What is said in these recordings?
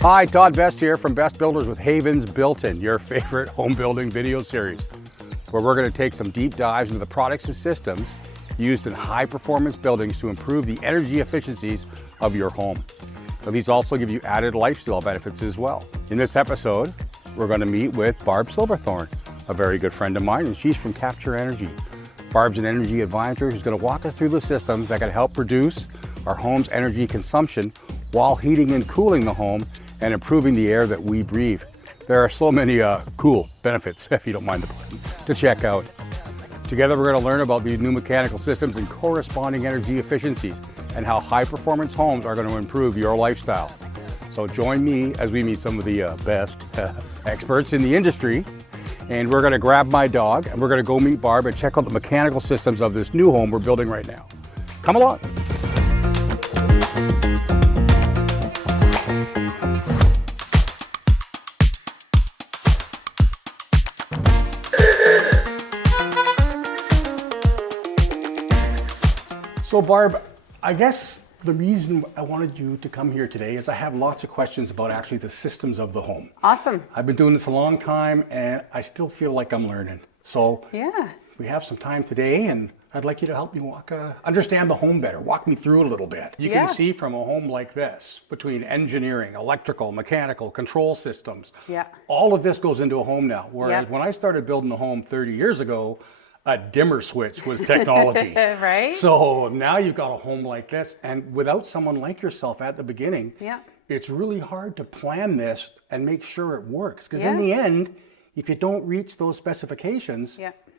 Hi, Todd Best here from Best Builders with Havens Built-In, your favorite home building video series, where we're going to take some deep dives into the products and systems used in high-performance buildings to improve the energy efficiencies of your home. Now, these also give you added lifestyle benefits as well. In this episode, we're going to meet with Barb Silverthorn, a very good friend of mine, and she's from Capture Energy. Barb's an energy advisor who's going to walk us through the systems that can help reduce our home's energy consumption while heating and cooling the home and improving the air that we breathe. There are so many cool benefits, if you don't mind the pun, to check out. Together we're going to learn about these new mechanical systems and corresponding energy efficiencies and how high-performance homes are going to improve your lifestyle. So join me as we meet some of the best experts in the industry, and we're going to grab my dog and we're going to go meet Barb and check out the mechanical systems of this new home we're building right now. Come along. So Barb, I guess the reason I wanted you to come here today is I have lots of questions about actually the systems of the home. Awesome. I've been doing this a long time and I still feel like I'm learning. So yeah, we have some time today and I'd like you to help me understand the home better. Walk me through a little bit. You can see from a home like this, between engineering, electrical, mechanical, control systems, all of this goes into a home now. Whereas when I started building a home 30 years ago, a dimmer switch was technology. Right? So now you've got a home like this, and without someone like yourself at the beginning, it's really hard to plan this and make sure it works. Because in the end, if you don't reach those specifications,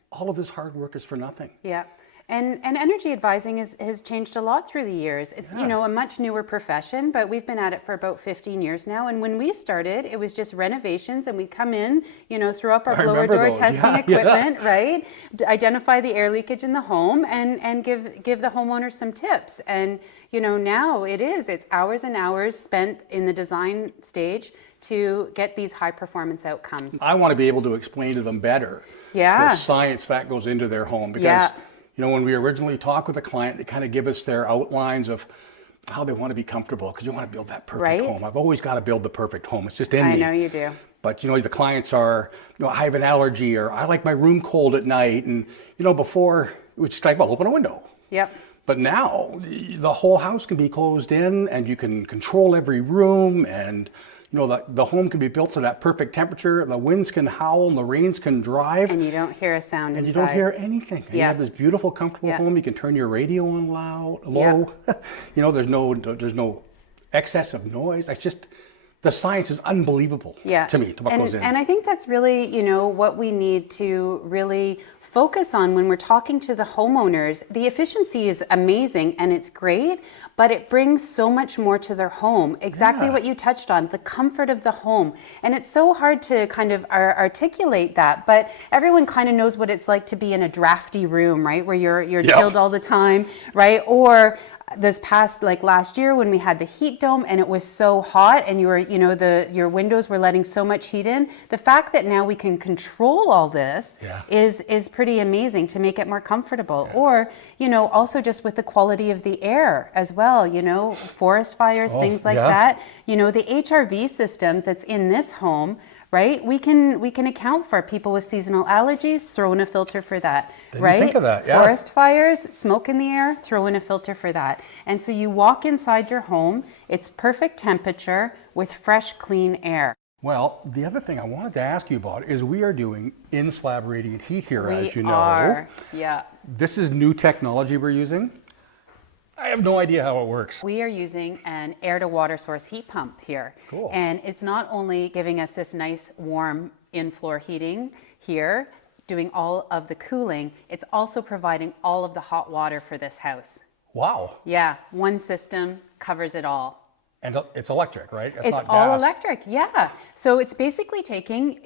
all of this hard work is for nothing. Yeah. And energy advising has changed a lot through the years. It's, you know, a much newer profession, but we've been at it for about 15 years now. And when we started, it was just renovations and we'd come in, you know, throw up our blower door testing equipment, right? Identify the air leakage in the home and give the homeowner some tips. And, you know, now it's hours and hours spent in the design stage to get these high performance outcomes. I want to be able to explain to them better the science that goes into their home because you know, when we originally talk with a client, they kind of give us their outlines of how they want to be comfortable because you want to build that perfect home. I've always got to build the perfect home. It's just in me. I know you do. But, you know, the clients are, you know, I have an allergy or I like my room cold at night. And, you know, before it was just like, well, open a window. Yep. But now the whole house can be closed in and you can control every room and, you know, the home can be built to that perfect temperature, and the winds can howl and the rains can drive. And you don't hear a sound inside. And you don't hear anything. And you have this beautiful, comfortable home. You can turn your radio on low. You know, there's no excess of noise. It's just, the science is unbelievable to me, to what goes in. And I think that's really, you know, what we need to really focus on when we're talking to the homeowners. The efficiency is amazing and it's great, but it brings so much more to their home. Exactly what you touched on, the comfort of the home. And it's so hard to kind of articulate that, but everyone kind of knows what it's like to be in a drafty room, right? Where you're chilled all the time, right? Or this past, like last year when we had the heat dome and it was so hot and you were, you know, your windows were letting so much heat in. The fact that now we can control all this is pretty amazing to make it more comfortable. Or, you know, also just with the quality of the air as well, you know, forest fires, things like that. You know, the HRV system that's in this home, right? We can account for people with seasonal allergies, throw in a filter for that, right? Think of that, Forest fires, smoke in the air, throw in a filter for that. And so you walk inside your home, it's perfect temperature with fresh, clean air. Well, the other thing I wanted to ask you about is we are doing in-slab radiant heat here, as you know. We are, yeah. This is new technology we're using. I have no idea how it works. We are using an air-to-water source heat pump here. Cool. And it's not only giving us this nice warm in-floor heating here, doing all of the cooling, it's also providing all of the hot water for this house. Wow. Yeah, one system covers it all. And it's electric, right? It's not all gas. electric, yeah. So it's basically taking,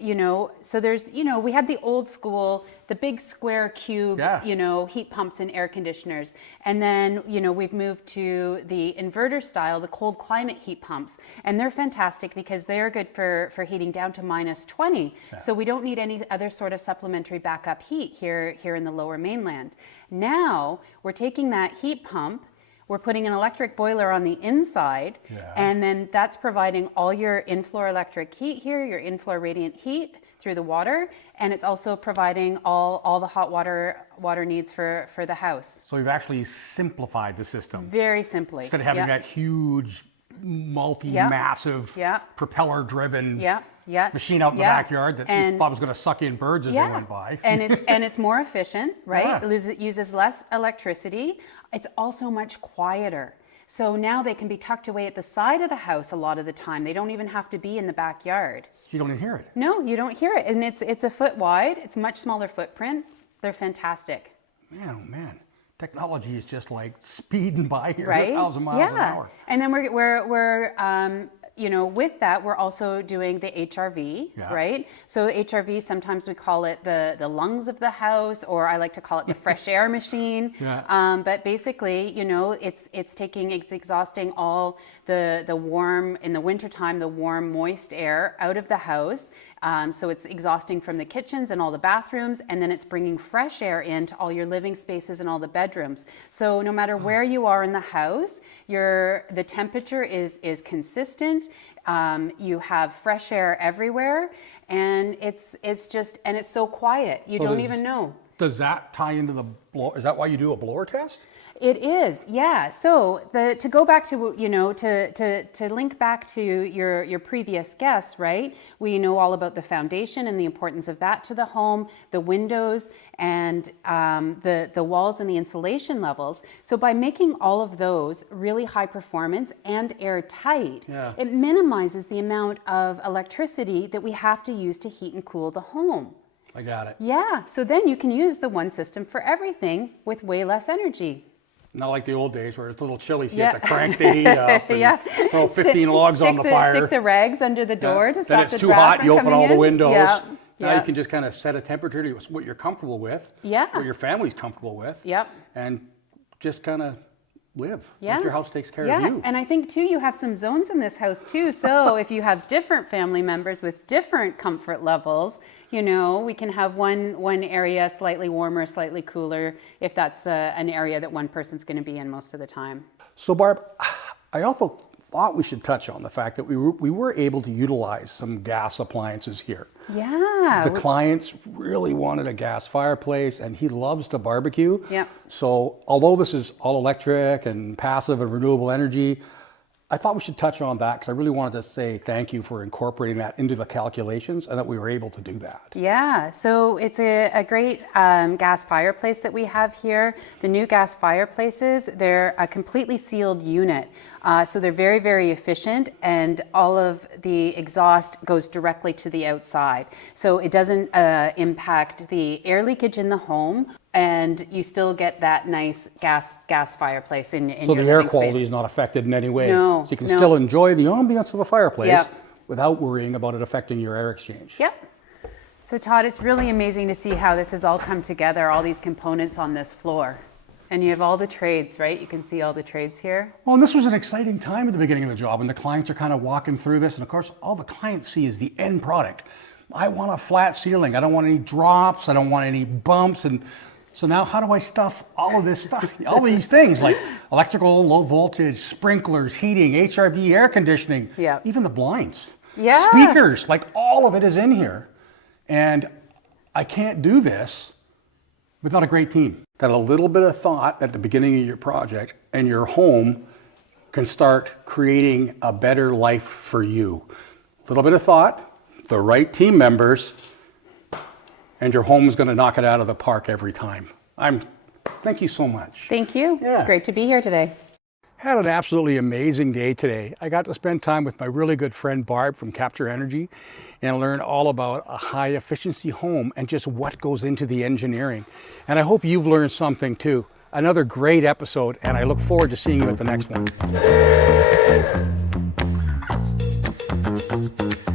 so there's, we had the old school, the big square cube, Yeah. Heat pumps and air conditioners. And then, we've moved to the inverter style, the cold climate heat pumps. And they're fantastic because they're good for heating down to -20. Yeah. So we don't need any other sort of supplementary backup heat here in the lower mainland. Now we're taking that heat pump, we're putting an electric boiler on the inside, and then that's providing all your in-floor electric heat here, your in-floor radiant heat through the water, and it's also providing all the hot water needs for the house. So you've actually simplified the system. Very simply. Instead of having that huge, massive, propeller-driven machine out in the backyard that you thought was going to suck in birds as they went by. and it's more efficient, right? Yeah. It uses less electricity. It's also much quieter. So now they can be tucked away at the side of the house a lot of the time. They don't even have to be in the backyard. You don't even hear it. No, you don't hear it. And it's a foot wide. It's a much smaller footprint. They're fantastic. Man, oh man. Technology is just like speeding by here, right? 1,000 miles an hour. And then we're with that, we're also doing the HRV, right? So HRV, sometimes we call it the lungs of the house, or I like to call it the fresh air machine. But basically, it's exhausting all the warm, in the wintertime, the warm, moist air out of the house. So it's exhausting from the kitchens and all the bathrooms, and then it's bringing fresh air into all your living spaces and all the bedrooms. So no matter where you are in the house, the temperature is consistent. You have fresh air everywhere, and it's so quiet. You don't even know. Does that tie into the blower? Is that why you do a blower test? It is, yeah. So to go back to, to link back to your previous guests, right? We know all about the foundation and the importance of that to the home, the windows, and the walls and the insulation levels. So by making all of those really high performance and airtight, it minimizes the amount of electricity that we have to use to heat and cool the home. I got it. Yeah, so then you can use the one system for everything with way less energy. Not like the old days where it's a little chilly, so you have to crank the heat up and throw 15 logs on the fire. Stick the rags under the door to stop the draft. Then it's too hot, you open all the windows. Now you can just kind of set a temperature to what you're comfortable with, what your family's comfortable with, and just kind of live. Like your house takes care of you. And I think too, you have some zones in this house too. So if you have different family members with different comfort levels, we can have one area slightly warmer, slightly cooler, if that's an area that one person's going to be in most of the time. So Barb, I also thought we should touch on the fact that we were able to utilize some gas appliances here. Yeah. The clients really wanted a gas fireplace, and he loves to barbecue. Yeah. So although this is all electric and passive and renewable energy, I thought we should touch on that because I really wanted to say thank you for incorporating that into the calculations and that we were able to do that. Yeah, so it's a great gas fireplace that we have here. The new gas fireplaces, they're a completely sealed unit. So they're very, very efficient, and all of the exhaust goes directly to the outside. So it doesn't impact the air leakage in the home, and you still get that nice gas fireplace in your living space. So the air quality is not affected in any way. No. So you can still enjoy the ambience of a fireplace without worrying about it affecting your air exchange. Yep. So Todd, it's really amazing to see how this has all come together, all these components on this floor. And you have all the trades, right? You can see all the trades here. Well, and this was an exciting time at the beginning of the job, and the clients are kind of walking through this, and of course, all the clients see is the end product. I want a flat ceiling. I don't want any drops. I don't want any bumps. And so now how do I stuff all of this stuff, all these things like electrical, low voltage, sprinklers, heating, HRV, air conditioning, even the blinds, speakers, like all of it is in here. And I can't do this without a great team. That a little bit of thought at the beginning of your project and your home can start creating a better life for you. A little bit of thought, the right team members, and your home is going to knock it out of the park every time. Thank you so much. Thank you. It's great to be here today. Had an absolutely amazing day today. I got to spend time with my really good friend Barb from Capture Energy and learn all about a high efficiency home and just what goes into the engineering. And I hope you've learned something too. Another great episode, and I look forward to seeing you at the next one. Bye.